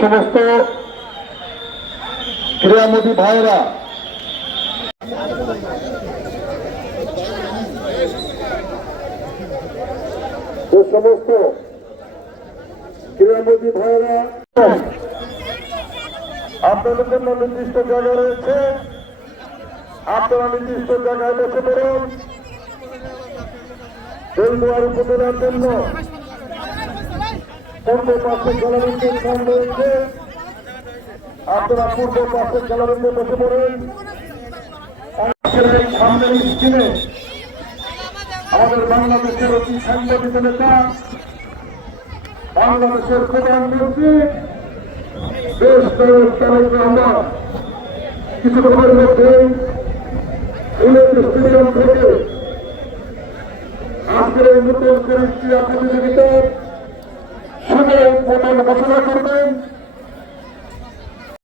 সমস্ত ক্রীড়ামোদী ভাইরা সমস্ত ক্রীড়ামোদী ভাইরা আপনাদের জন্য নির্দিষ্ট জায়গা রয়েছে, আপনারা নির্দিষ্ট জায়গায় বসে পড়ুন। দোয়ার উপজেলার জন্য পূর্ব পাশে গ্যালারিতে স্থান রয়েছে, আপনারা পূর্ব পাশে গ্যালারিতে বসে পড়ুন। সামনের স্ক্রিনে আমাদের বাংলাদেশের অতি সাংবাদিক নেতা, বাংলাদেশের প্রধানমন্ত্রী দেশ তারেক রহমান কিছুক্ষণের মধ্যেই স্টেডিয়াম থেকে আজকের এই নতুন ক্রীড়া প্রতিযোগিতার শুভ উদ্বোধন ঘোষণা করবেন।